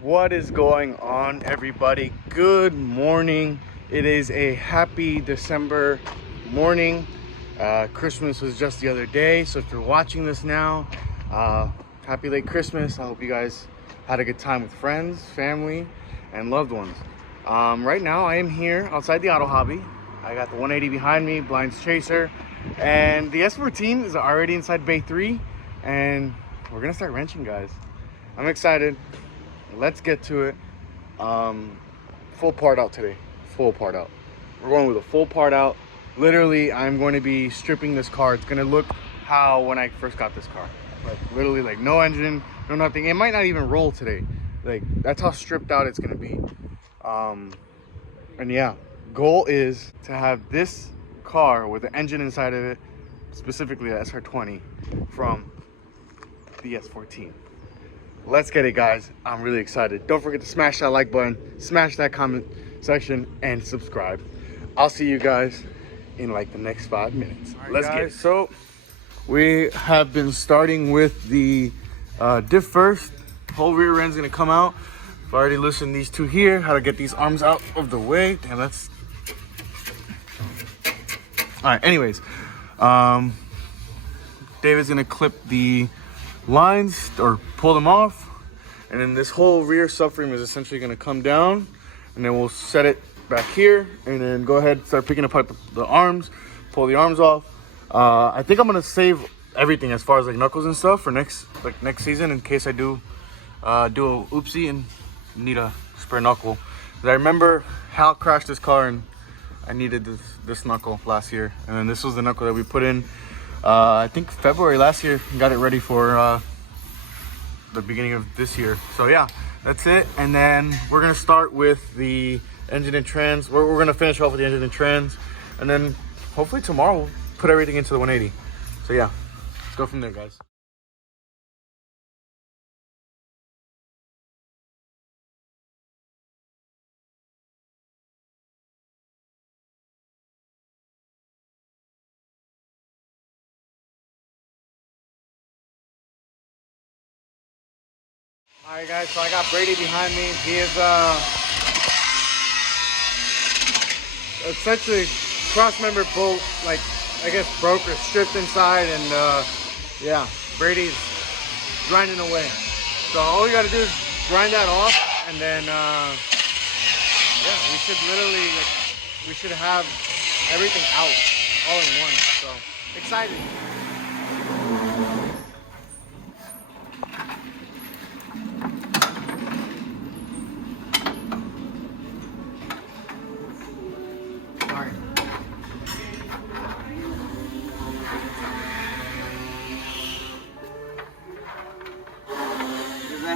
What is going on, everybody? Good morning. It is a happy December morning. Christmas was just the other day, so if you're watching this now, happy late Christmas. I hope you guys had a good time with friends, family, and loved ones. Right now I am here outside the auto hobby. I got the 180 behind me, blinds chaser, and the S14 is already inside bay 3, and we're gonna start wrenching, guys. I'm excited. Let's get to it. Full part out today. Full part out. We're going with a full part out. Literally, I'm going to be stripping this car. It's gonna look how when I first got this car. Like literally, like no engine, no nothing. It might not even roll today. Like that's how stripped out it's gonna be. And yeah, goal is to have this car with the engine inside of it, specifically the SR20 from the S14. Let's get it, guys. I'm really excited. Don't forget to smash that like button, smash that comment section, and subscribe. I'll see you guys in like the next 5 minutes. Right, let's get it. So we have been starting with the diff first. Whole rear end's gonna come out. I've already loosened these two here, how to get these arms out of the way. Damn, that's all right. Anyways, David's gonna clip the lines or pull them off, and then this whole rear subframe is essentially going to come down, and then we'll set it back here and then go ahead and start picking apart the arms, pull the arms off. I think I'm going to save everything as far as like knuckles and stuff for next season, in case I do a oopsie and need a spare knuckle. I remember Hal crashed this car and I needed this knuckle last year, and then this was the knuckle that we put in I think February last year. Got it ready for the beginning of this year. So yeah, that's it. And then we're gonna start with the engine and trans. We're gonna finish off with the engine and trans, and then hopefully tomorrow we'll put everything into the 180. So yeah, let's go from there, guys. All right, guys, so I got Brady behind me. He is essentially cross-member bolt, like I guess broke or stripped inside, and yeah, Brady's grinding away. So all we got to do is grind that off, and then yeah, we should literally we should have everything out all in one. So excited.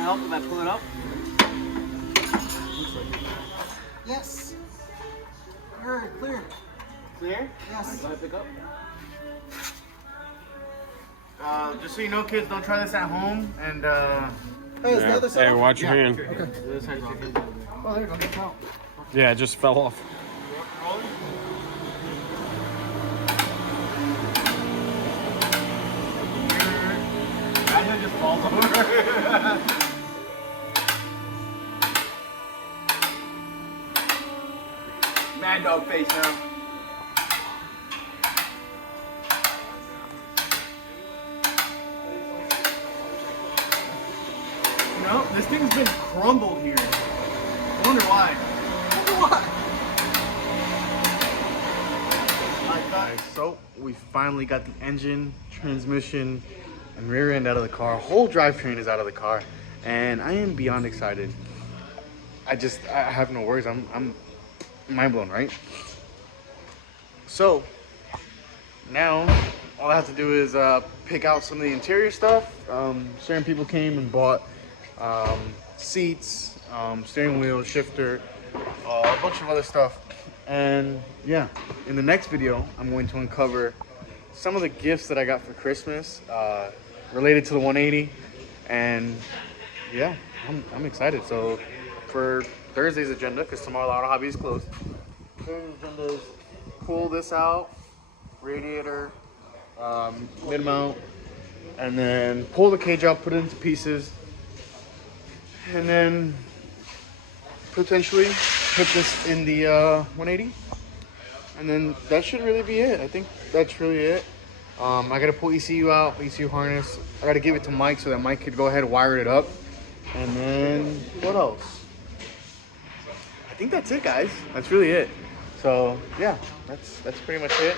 Help if I pull it up? Yes. Alright, clear. Clear? Yes. Go ahead, pick up. Just so you know, kids, don't try this at home. And hey, is the other side? Hey, watch your hand. Okay. The other side's off. Oh, there you go. Get out. Yeah, it just fell off. That just falls over. Mad dog face now. No, this thing's been crumbled here. I wonder why. Alright, so we finally got the engine, transmission, and rear end out of the car. Whole drivetrain is out of the car, and I am beyond excited. I have no words. I'm mind blown, right? So now all I have to do is pick out some of the interior stuff. Certain people came and bought seats, steering wheel, shifter, a bunch of other stuff. And yeah, in the next video I'm going to uncover some of the gifts that I got for Christmas related to the 180. And yeah, I'm excited. So for Thursday's agenda, because tomorrow the auto hobby is closed, Thursday's agenda is pull this out, radiator, mid mount, and then pull the cage out, put it into pieces, and then potentially put this in the 180. And then that should really be it. I think that's really it. I gotta pull ECU out, ECU harness. I gotta give it to Mike so that Mike could go ahead and wire it up. And then what else? I think that's it, guys. That's really it. So yeah, that's pretty much it.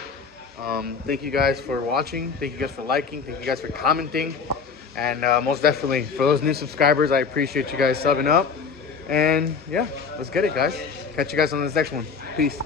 Thank you guys for watching. Thank you guys for liking. Thank you guys for commenting. And most definitely for those new subscribers, I appreciate you guys subbing up. And yeah, let's get it, guys. Catch you guys on this next one. Peace.